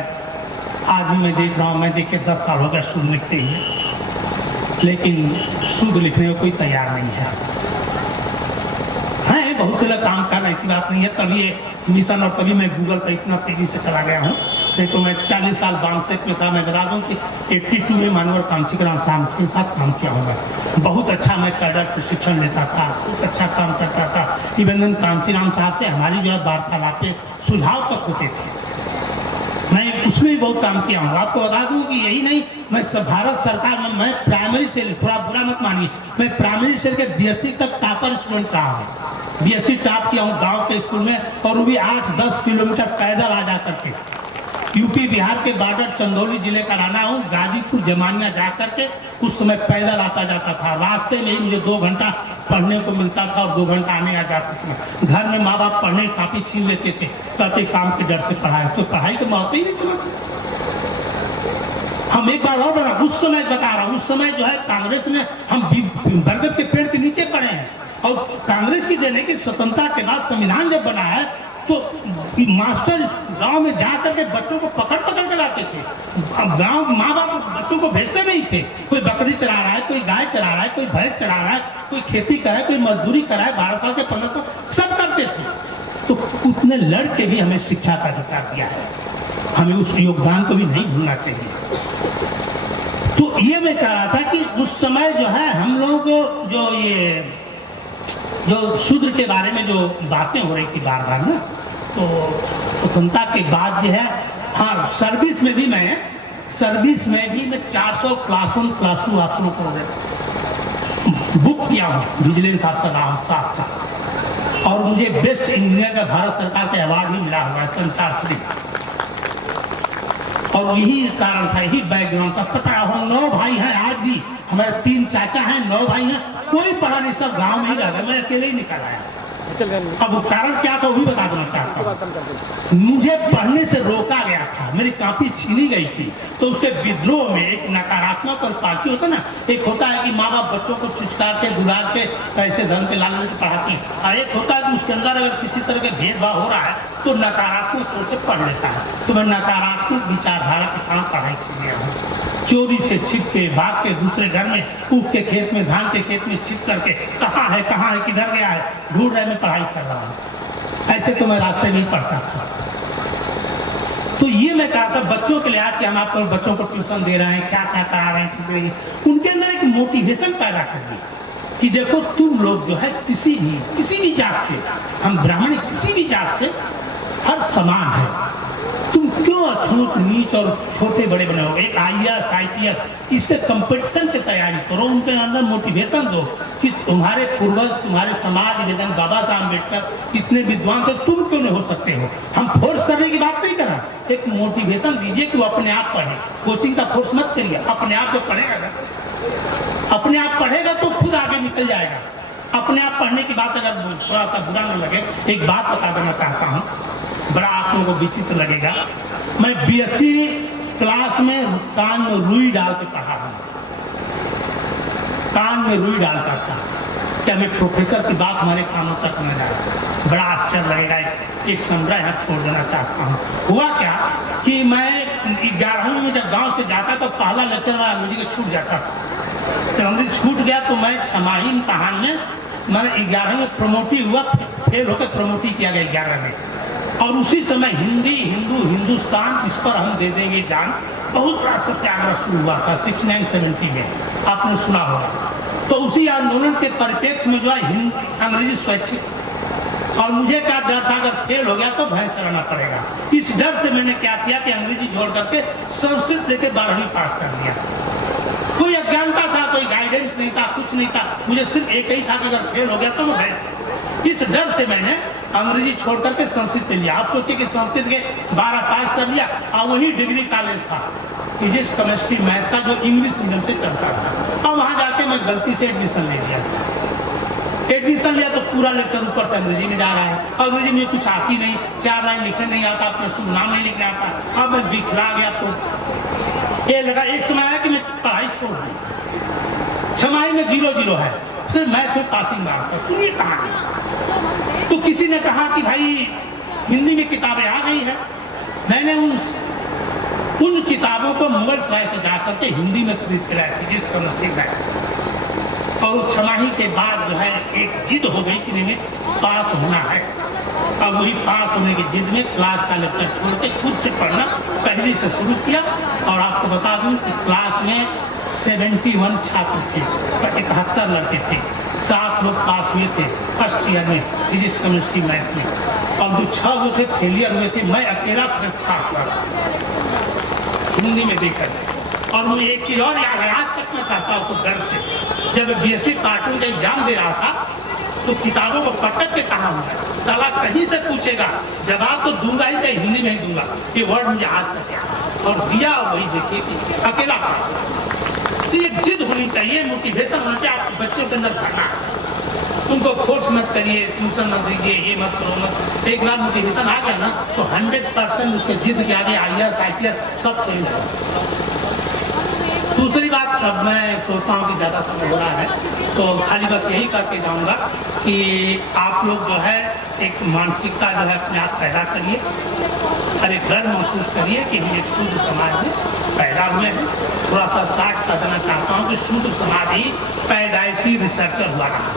आज भी मैं देख रहा हूँ, मैं देखिए 10 साल हो गया शुद्ध लिखते हुए, लेकिन शुद्ध लिखने को कोई तैयार नहीं है। बहुत से लोग काम कर रहे हैं, ऐसी बात नहीं है। तभी ये मिशन और तभी मैं गूगल पर इतना तेजी से चला गया हूँ। नहीं तो मैं 40 साल बामसेट में था। मैं बता दूं कि 82 में मानवर कांसी राम साहब के साथ काम किया होगा। बहुत अच्छा मैं कैडर प्रशिक्षण लेता था, बहुत अच्छा काम करता था। इवन कांसी राम साहब से हमारी जो है वार्तालापें सुझाव तक होते थे। मैं उसमें भी बहुत काम किया हूँ। आपको बता दूं कि यही नहीं, मैं भारत सरकार में मैं प्राइमरी से, थोड़ा बुरा मत मानिए, मैं प्राइमरी से लेकर BSc तक टॉपर स्टूडेंट रहा हूँ। BSc टॉप किया हूँ गांव के स्कूल में, और वो भी 8-10 किलोमीटर पैदल आ जा करके। यूपी बिहार के बॉर्डर चंदौली जिले का रहना हूँ, गाजीपुर जमानिया जा करके उस समय पैदल आता जाता था। रास्ते में ही मुझे 2 घंटा पढ़ने को मिलता था और 2 घंटा आने आ जाते समय। घर में माँ बाप पढ़ने काफी छीन लेते थे, कहते काम के डर से पढ़ाए, तो पढ़ाई तो महत्व ही नहीं समझते। हम एक बार और बना, उस समय बता रहा हूँ, उस समय जो है कांग्रेस में हम बरगद के पेड़ के नीचे पड़े हैं। और कांग्रेस की देने की स्वतंत्रता के बाद संविधान जब बना है तो मास्टर गांव में जा करके बच्चों को पकड़ के लाते थे। अब गांव माँ बाप बच्चों को भेजते नहीं थे। कोई बकरी चरा रहा है, कोई गाय चरा रहा है, कोई भैंस चरा रहा है, कोई खेती कर रहा है, कोई मजदूरी कर रहा है, 12 साल के 15 साल सब करते थे। तो उतने लड़के भी हमें शिक्षा का अधिकार दिया है, हमें उस योगदान को भी नहीं भूलना चाहिए। तो ये मैं कह रहा था कि उस समय जो है हम लोग जो शूद्र के बारे में जो बातें हो रही थी बार बार ना, तो स्वतंत्रता के बाद जो है, हाँ सर्विस में भी मैं 400 क्लास 1 क्लास 2 अफसरों को बुक किया हूँ विजिलेंस अफसर साथ, और मुझे बेस्ट इंजीनियर का भारत सरकार का अवार्ड भी मिला हुआ है, संचार श्री। और यही कारण था, यही बैकग्राउंड था। पता है हम 9 भाई हैं, आज भी हमारे 3 चाचा हैं, 9 भाई हैं, कोई पढ़ा नहीं, सब गांव में ही रह गए, मैं अकेले ही निकल आया। अब वो कारण क्या था वो भी बता देना चाहता हूँ। मुझे पढ़ने से रोका गया था, मेरी कॉपी छीनी गई थी, तो उसके विद्रोह में एक नकारात्मक और पार्टी होता ना, एक होता है कि माँ बाप बच्चों को चुचकार के दुलार के पैसे धन के लालच से पढ़ाती है, और एक होता है कि उसके अंदर अगर किसी तरह के भेदभाव हो रहा है तो नकारात्मक सोच से पढ़ लेता है। तो मैं नकारात्मक विचारधारा के काम पढ़ाई कर गया हूँ, चोरी से छिप के भाग के दूसरे घर में, ऊख के खेत में, धान के खेत में छिप करके कहाँ है किधर गया है ढूंढ रहे, मैं पढ़ाई कर रहा हूँ। ऐसे तो मैं रास्ते में ही पढ़ता था। तो ये मैं कहा था बच्चों के लिए, आज के हम आपको बच्चों को ट्यूशन दे रहे हैं, क्या क्या करा रहे हैं, उनके अंदर एक मोटिवेशन पैदा कर दी कि देखो तुम लोग जो है किसी भी जात से, हम ब्राह्मण किसी भी जात से हर समान है, तुम क्यों अछूत नीच और छोटे बड़े बने हो। एक IAS IPS इसके कंपटीशन की तैयारी करो, उनके अंदर मोटिवेशन दो कि तुम्हारे पूर्वज, तुम्हारे समाज निधन बाबा साहब अम्बेडकर इतने विद्वान थे, तुम क्यों नहीं हो सकते हो। हम फोर्स करने की बात नहीं कर रहा, एक मोटिवेशन दीजिए कि वो अपने आप पढ़े, कोचिंग का फोर्स मत करिए, अपने आप जो पढ़ेगा ना, अपने आप पढ़ेगा तो खुद आगे निकल जाएगा। अपने आप पढ़ने की बात अगर थोड़ा सा बुरा न लगे, एक बात बता देना चाहता हूँ, बड़ा आप लोगों को विचित्र लगेगा। मैं BSc क्लास में कान में रुई डाल के पढ़ा हूँ, कान में रुई डालता था। क्या मैं प्रोफेसर की बात हमारे कानों तक न जाए, बड़ा आश्चर्य लगेगा। एक संग्रह यहाँ छोड़ देना चाहता हूँ। हुआ क्या कि मैं 11वीं में जब गांव से जाता तो पहला लेक्चर वाला अंग्रेजी का छूट जाता था, तो अंग्रेजी छूट गया तो मैं छमाही इम्तहान में, मैंने 11वीं में प्रमोटी हुआ, फेल होकर प्रमोटी किया गया 11 में। और उसी समय हिंदी, हिंदू, हिंदुस्तान, इस पर हम दे देंगे जान, बहुत बड़ा सत्याग्रह शुरू हुआ था 69-70 में, आपने सुना होगा। तो उसी आंदोलन के परिप्रेक्ष्य में जो है अंग्रेजी स्वैच्छिक, और मुझे क्या डर था अगर फेल हो गया तो भैंस चढ़ाना पड़ेगा। इस डर से मैंने क्या किया कि अंग्रेजी जोड़ करके संस्कृत लेके 12वीं पास कर दिया। कोई अज्ञानता था, कोई गाइडेंस नहीं था, कुछ नहीं था, मुझे सिर्फ एक ही था कि अगर फेल हो गया तो मैं भैंस। इस डर से मैंने अंग्रेजी छोड़ करके संस्कृत ले लिया। आप सोचिए कि संस्कृत के 12 पास कर लिया, और वही डिग्री कॉलेज था फिजिक्स, केमिस्ट्री, मैथ का, जो इंग्लिश मीडियम से चलता था। और वहाँ जाके मैं गलती से एडमिशन ले लिया। एडमिशन लिया तो पूरा लेक्चर ऊपर से अंग्रेजी में जा रहा है, अंग्रेजी में कुछ आती नहीं, 4 लाइन लिखने नहीं आता, अपना शुभ नाम नहीं लिखने आता। अब मैं बिखरा गया। तो ये लगा, एक समय आया कि मैं पढ़ाई छोड़ दी, छमाही में 0-0 है, फिर मैं फिर पासिंग मारता। सुनिए कहानी। तो किसी ने कहा कि भाई हिंदी में किताबें आ गई है, मैंने उन किताबों को मुगल सराय से जा करके हिंदी में खरीद के लाया, फिजिक्स, केमिस्ट्री, मैथ्स। और छमाही के बाद जो है एक जिद हो गई कि नहीं पास होना है। अब वही पास होने की जिद में क्लास का लेक्चर छोड़ के खुद से पढ़ना पहले से शुरू किया। और आपको बता दूं कि क्लास में 71 छात्र थे, 71 लड़के थे, 7 लोग पास हुए थे फर्स्ट ईयर में फिजिक्स, केमिस्ट्री, मैथ में, और जो 6 वो थे फेलियर हुए थे। मैं अकेला फर्स्ट पास हुआ हिंदी में देखकर। और मुझे एक चीज और याद है, आज तक मैं कहता हूँ तो गर्व से, जब BSc कार्टून का एग्जाम दे रहा था तो किताबों को पटक के कहा हुआ, साला कहीं से पूछेगा जवाब तो दूंगा ही, चाहे हिंदी में ही दूंगा। ये वर्ड मुझे आज तक याद, और दिया वही देखिए कि अकेला पास। तो ये जिद होनी चाहिए, मोटिवेशन होना चाहिए, आपके बच्चों के अंदर भरना। उनको फोर्स मत करिए, ट्यूशन मत दीजिए, ये मत करो मत। एक बार मोटिवेशन आ गया ना तो 100% उसके जिद के आगे IAS IPS सब फेल है। दूसरी बात, अब मैं सोचता हूँ कि ज़्यादा समय हो रहा है तो खाली बस यही करके जाऊँगा कि आप लोग जो है एक मानसिकता जो है अपने आप पैदा करिए, और एक गर्व महसूस करिए कि हम एक शुद्ध समाज में पैदा हुए हैं। थोड़ा सा साठ कर देना चाहता हूँ कि शुद्ध समाज ही पैदाइशी रिसर्चर हुआ रहा,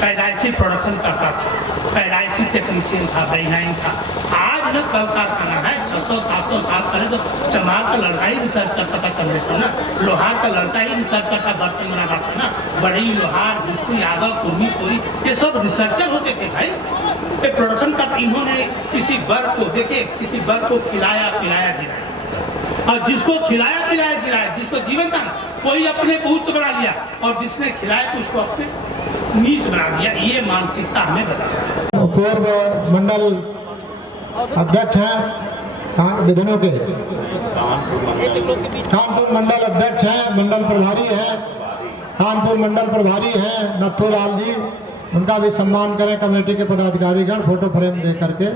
पैदाइशी प्रोडक्शन करता था, पैदाइशी टेक्नीशियन था, वैज्ञानिक था। आज ना कल कारखाना है 600-700 साल पहले तो चमार का लड़का ही रिसर्च करता था चमड़े पर ना, लोहार का लड़का ही रिसर्च करता बर्तन बनाता था ना, बड़ी लोहार जिसको यादव कुर्मी कोरी ये सब रिसर्चर होते थे भाई। ये प्रोडक्शन का इन्होंने किसी वर्ग को देखिए, किसी वर्ग को खिलाया पिलाया जिलाया, और जिसको खिलाया पिलाया जिलाया, जिसको जीवन था कोई अपने को उच्च बना लिया, और जिसने खिलाया तो उसको अपने नीच बना दिया। ये मानसिकता हमें बताया। पूर्व मंडल अध्यक्ष हैं विधानों के, कानपुर मंडल अध्यक्ष हैं, मंडल प्रभारी हैं, कानपुर मंडल प्रभारी हैं नथुलाल जी, उनका भी सम्मान करें। कमेटी के पदाधिकारीगण फोटो फ्रेम दे करके।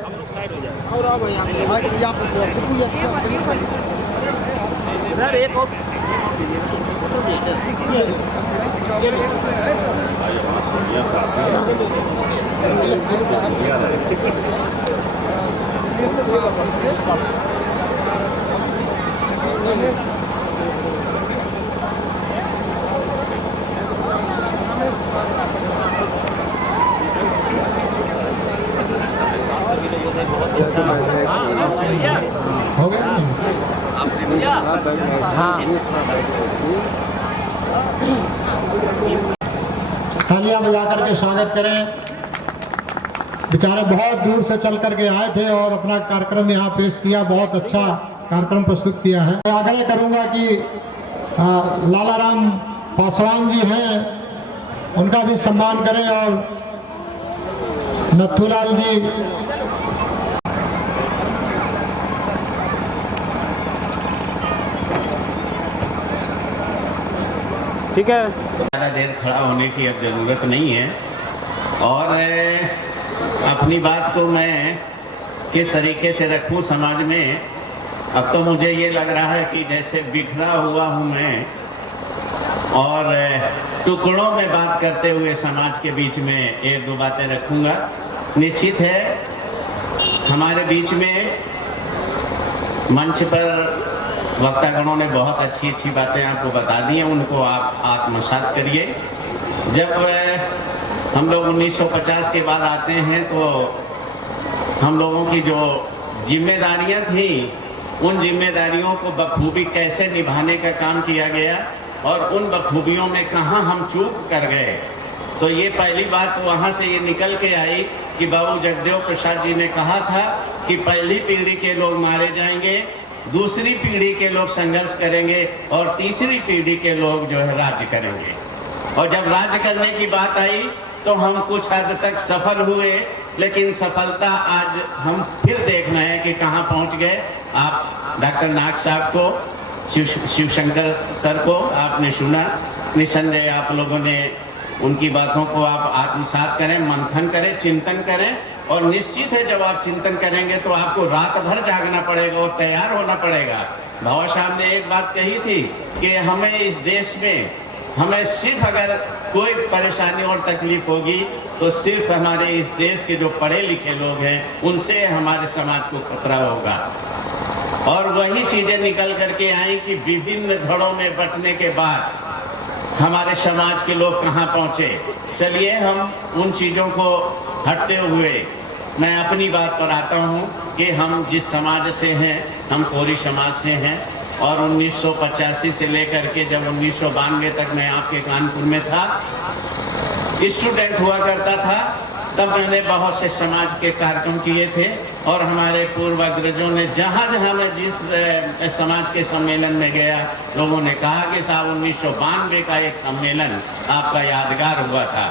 हो गया तालियां बजा करके स्वागत करें। बेचारे बहुत दूर से चल करके आए थे और अपना कार्यक्रम यहाँ पेश किया, बहुत अच्छा कार्यक्रम प्रस्तुत किया है। मैं आग्रह करूँगा कि लालाराम पासवान जी हैं, उनका भी सम्मान करें, और नथुलाल जी ठीक है। ज़्यादा देर खड़ा होने की अब ज़रूरत नहीं है, और अपनी बात को मैं किस तरीके से रखूं समाज में। अब तो मुझे ये लग रहा है कि जैसे बिखरा हुआ हूं मैं, और टुकड़ों में बात करते हुए समाज के बीच में एक दो बातें रखूंगा। निश्चित है हमारे बीच में मंच पर वक्तागणों ने बहुत अच्छी अच्छी बातें आपको बता दी हैं, उनको आप आत्मसात करिए। जब हम लोग 1950 के बाद आते हैं तो हम लोगों की जो जिम्मेदारियां थी, उन जिम्मेदारियों को बखूबी कैसे निभाने का काम किया गया, और उन बखूबियों में कहाँ हम चूक कर गए। तो ये पहली बात वहाँ से ये निकल के आई कि बाबू जगदेव प्रसाद जी ने कहा था कि पहली पीढ़ी के लोग मारे जाएंगे, दूसरी पीढ़ी के लोग संघर्ष करेंगे, और तीसरी पीढ़ी के लोग जो है राज्य करेंगे। और जब राज्य करने की बात आई तो हम कुछ हद तक सफल हुए, लेकिन सफलता आज हम फिर देख रहे हैं कि कहाँ पहुँच गए। आप डॉक्टर नाग साहब को, शिवशंकर सर को आपने सुना, निसंदेह आप लोगों ने उनकी बातों को आप आत्मसात करें, मंथन करें, चिंतन करें, और निश्चित है जब आप चिंतन करेंगे तो आपको रात भर जागना पड़ेगा और तैयार होना पड़ेगा। भावा साहब ने एक बात कही थी कि हमें इस देश में, हमें सिर्फ अगर कोई परेशानी और तकलीफ होगी तो सिर्फ हमारे इस देश के जो पढ़े लिखे लोग हैं उनसे हमारे समाज को खतरा होगा। और वही चीज़ें निकल करके आई कि विभिन्न धड़ों में बंटने के बाद हमारे समाज के लोग कहाँ पहुँचे। चलिए हम उन चीज़ों को हटते हुए मैं अपनी बात पर आता हूँ कि हम जिस समाज से हैं, हम कोरी समाज से हैं, और 1985 से लेकर के जब 1992 तक मैं आपके कानपुर में था, स्टूडेंट हुआ करता था, तब मैंने बहुत से समाज के कार्यक्रम किए थे। और हमारे पूर्व अग्रजों ने जहाँ जहाँ मैं जिस समाज के सम्मेलन में गया, लोगों ने कहा कि साहब 1992 का एक सम्मेलन आपका यादगार हुआ था।